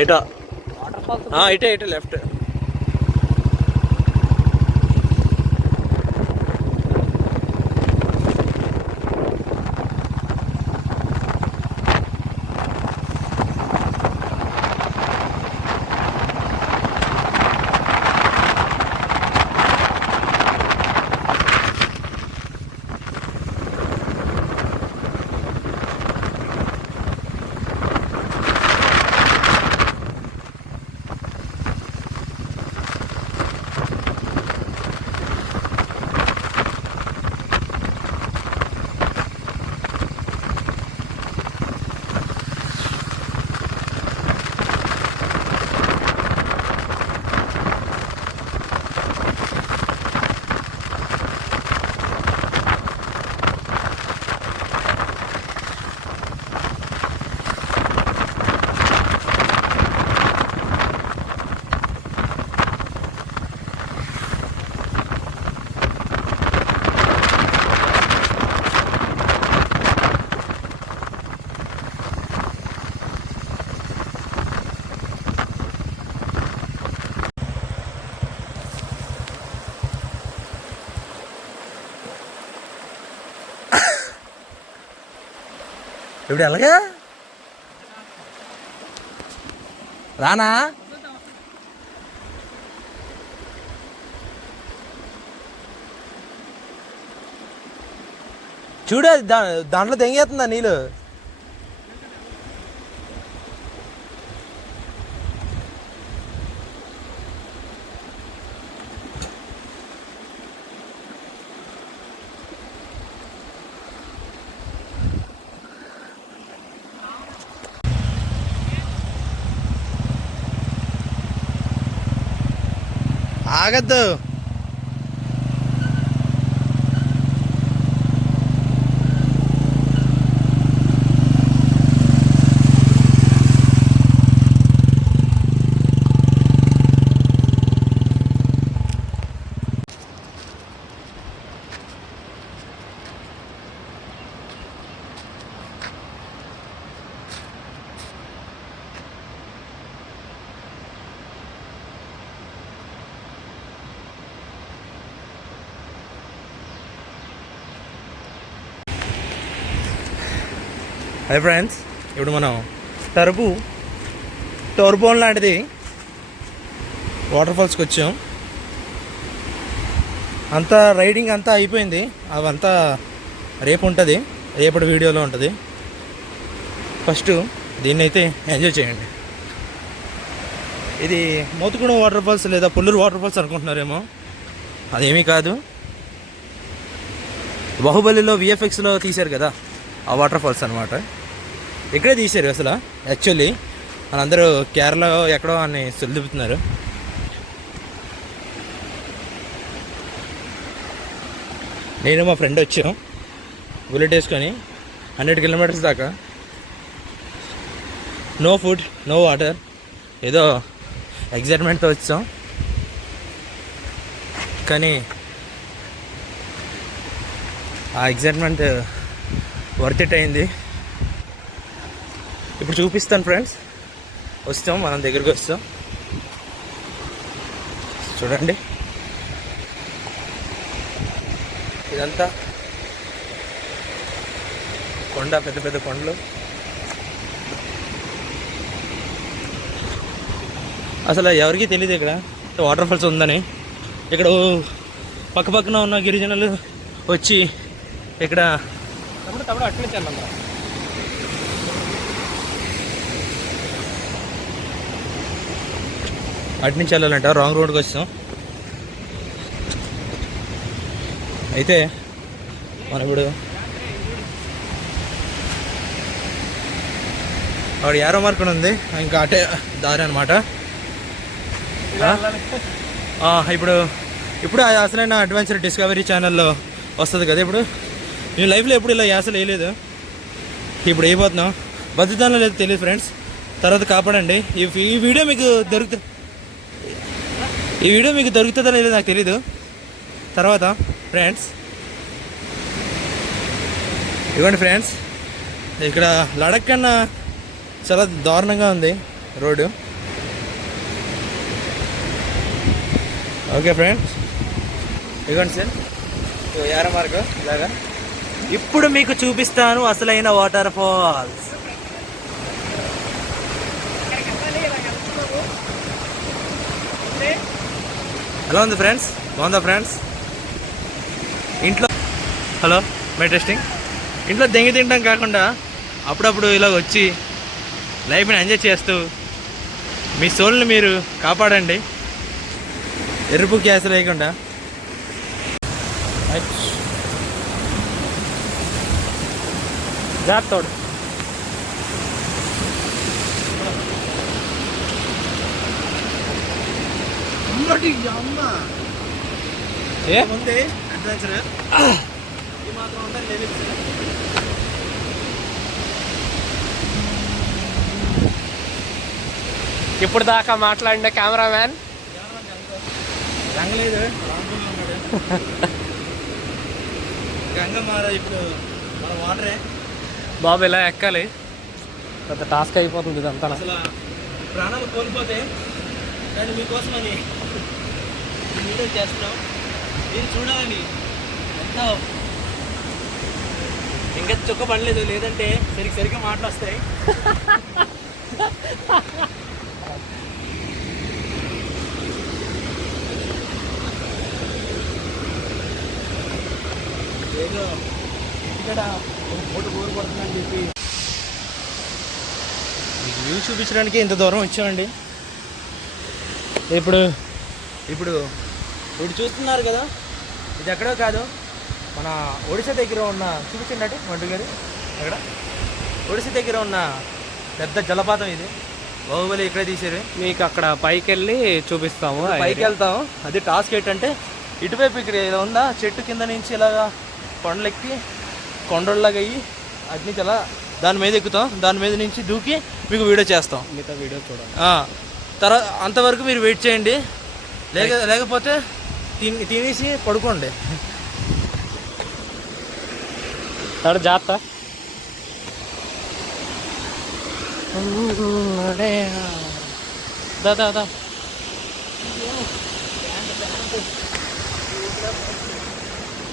ఏటో ఇటే ఇటే లెఫ్ట్. ఇప్పుడు ఎలాగా రానా? చూడు దాంట్లో తెంగేస్తుందా నీళ్ళు. ఆగద్దు. హాయ్ ఫ్రెండ్స్, ఇప్పుడు మనం టర్బోన్ లాంటిది వాటర్ ఫాల్స్కి వచ్చాం. అంతా రైడింగ్ అంతా అయిపోయింది. అవంతా రేపు ఉంటుంది, రేపటి వీడియోలో ఉంటుంది. ఫస్ట్ దీన్ని అయితే ఎంజాయ్ చేయండి. ఇది మోతుగూడెం వాటర్ ఫాల్స్ లేదా పుల్లూరు వాటర్ ఫాల్స్ అనుకుంటున్నారేమో, అదేమీ కాదు. బాహుబలిలో విఎఫ్ఎక్స్లో తీశారు కదా, ఆ వాటర్ ఫాల్స్ అనమాట. ఇక్కడే తీశారు అసలు. యాక్చువల్లీ మనందరూ కేరళ ఎక్కడో అని సులుపుతున్నారు. నేను మా ఫ్రెండ్ వచ్చాం బుల్లెట్ వేసుకొని 100 కిలోమీటర్స్ దాకా. నో ఫుడ్, నో వాటర్, ఏదో ఎగ్జైట్మెంట్తో వచ్చాం. కానీ ఆ ఎగ్జైట్మెంట్ వర్త్ ఇట్ అయింది. ఇప్పుడు చూపిస్తాను ఫ్రెండ్స్. వస్తాం, మనం దగ్గరికి వస్తాం. చూడండి, ఇదంతా కొండ, పెద్ద పెద్ద కొండలు. అసలు ఎవరికీ తెలియదు ఇక్కడ వాటర్ ఫాల్స్ ఉందని. ఇక్కడ పక్కన ఉన్న గిరిజనులు వచ్చి ఇక్కడ అటు నుంచి వెళ్ళాలంట. రాంగ్ రోడ్కి వచ్చాం. అయితే మనం ఇప్పుడు అక్కడ యారో మార్కుని ఉంది, ఇంకా అటే దారి అనమాట. ఇప్పుడు అసలైన అడ్వెంచర్ డిస్కవరీ ఛానల్లో వస్తుంది కదా. ఇప్పుడు నేను లైఫ్లో ఎప్పుడు ఇలా యాసలు వేయలేదు, ఇప్పుడు అయిపోతున్నాం. బతుకుతానో లేదో తెలియదు ఫ్రెండ్స్, తర్వాత కాపాడండి. ఈ వీడియో మీకు దొరుకుతుందో లేదో నాకు తెలీదు. తర్వాత ఫ్రెండ్స్ ఇవ్వండి ఫ్రెండ్స్, ఇక్కడ లడక్ కన్నా చాలా దారుణంగా ఉంది రోడ్డు. ఓకే ఫ్రెండ్స్, ఇదిగోండి సార్ యార మార్గం ఇలాగా. ఇప్పుడు మీకు చూపిస్తాను అసలైన వాటర్ ఫాల్స్. ఎలా ఉంది ఫ్రెండ్స్, బాగుందా ఫ్రెండ్స్? ఇంట్లో హలో మై టెస్టింగ్. ఇంట్లో దెంగి తినడం కాకుండా అప్పుడప్పుడు ఇలాగ వచ్చి లైఫ్ని ఎంజాయ్ చేస్తూ మీ సోల్ని మీరు కాపాడండి, ఎరుపు గ్యాస్ లేకుండా. జాతోడు ఏముంది అడ్వెంచర్ ఈ మాత్రం ఉండాలి లెవెల్స్. ఇప్పుడు దాకా మాట్లాడిన కెమెరామ్యాన్ రంగలేదు గంగమ్మ. ఇప్పుడు మన వాటరే బాబు ఇలా ఎక్కాలి, పెద్ద టాస్క్ అయిపోతుంది ఇదంతా. అసలు ప్రాణాలు కోల్పోతే కానీ మీకోసమని వీడియో చేస్తున్నాం, మీరు చూడాలని. ఎంత ఇంకా చుక్క పడలేదు, లేదంటే సరిగ్గా మాటలు వస్తాయి. ఏదో ఇక్కడ ఫోటో బోర్ పడుతుందని చెప్పి మీకు వ్యూ చూపించడానికి ఇంత దూరం వచ్చామండి. ఇప్పుడు ఇప్పుడు ఇప్పుడు చూస్తున్నారు కదా, ఇది ఎక్కడో కాదు, మన ఒడిశా దగ్గర ఉన్న, చూపించండి మంటు గారు అక్కడ ఒడిశా దగ్గర ఉన్న పెద్ద జలపాతం ఇది. బాహుబలి ఇక్కడే తీసారు. మీకు అక్కడ పైకి వెళ్ళి చూపిస్తాము, పైకి వెళ్తాము. అది టాస్క్ ఏంటంటే ఇటువైపు ఇక్కడ ఇలా ఉందా చెట్టు కింద నుంచి ఇలాగా కొండలెక్కి కొండల్లాగా అయ్యి అటు నుంచి అలా దాని మీద ఎక్కుతాం, దాని మీద నుంచి దూకి మీకు వీడియో చేస్తాం. మిగతా వీడియో చూడండి. తర్వాత అంతవరకు మీరు వెయిట్ చేయండి, లేకపోతే తినేసి పడుకోండి. జాగ్రత్త. దా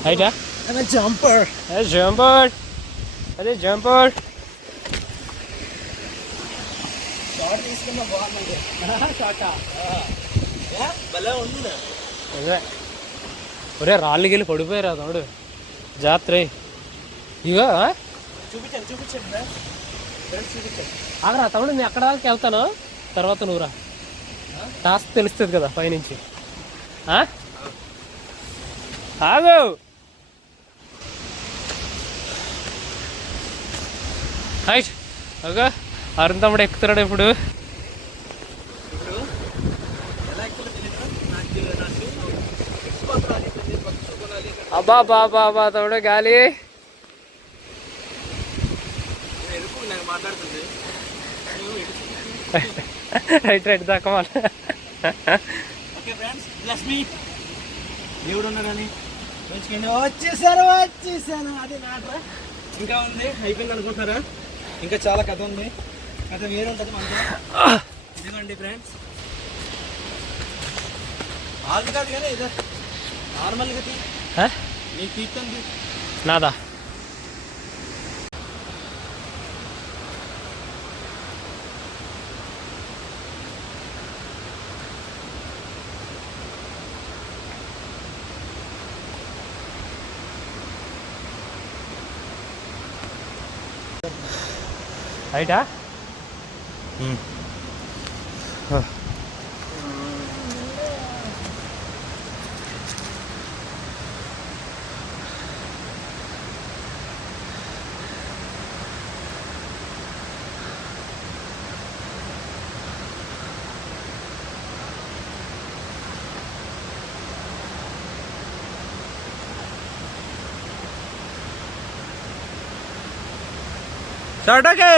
అయిటా జంపర్ జంపర్ అదే జంపర్ తీసుకున్నా బాగుంది. భలే ఉంది. అదే ఒరే రాళ్ళకి వెళ్ళి పడిపోయారా తమ్ముడు, జాత్ర. ఇగో చూపించండి ఆగరా తమ్ముడు, నేను అక్కడ దాకా వెళ్తాను, తర్వాత నువ్వురా, టాస్క్ తెలుస్తుంది కదా పైనుంచి. ఆగు. హైట్ ఓకే, అరుణ్ తమ్ముడు ఎక్కుతున్నాడు ఇప్పుడు. అబ్బా బాబా అబ్బా తమ్ముడు గాలి. రైట్ రైట్ దాకా దేవుడు ఉన్నారని వచ్చేసాను. అదే నాట్రా ఇంకా ఉంది, అయిపోయింది అనుకుంటున్నారా? ఇంకా చాలా కథ ఉంది, కథ వేరే ఉంటుంది మనతో. ఇదిగోండి ఫ్రెండ్స్, ఆల్ కాదు కానీ ఇదే నార్మల్గా నీకు తీస్తుంది నాదా. రైటా సడకే.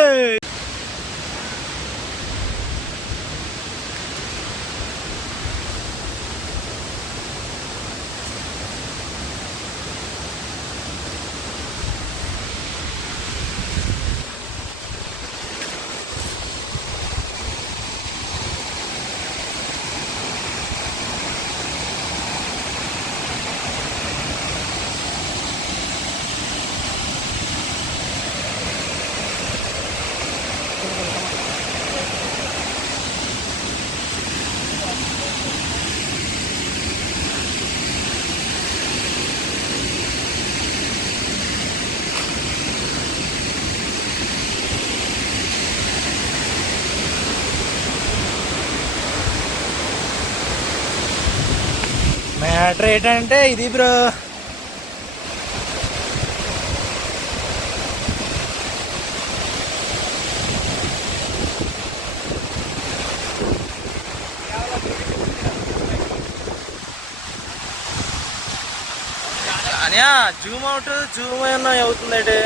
మ్యాటర్ ఏంటంటే ఇది బ్రో, అనియా జూమ్ అవుట్ జూమ్ ఏమన్నా అవుతుందంటే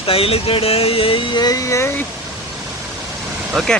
స్టైల్ ఇచ్చాడు. ఓకే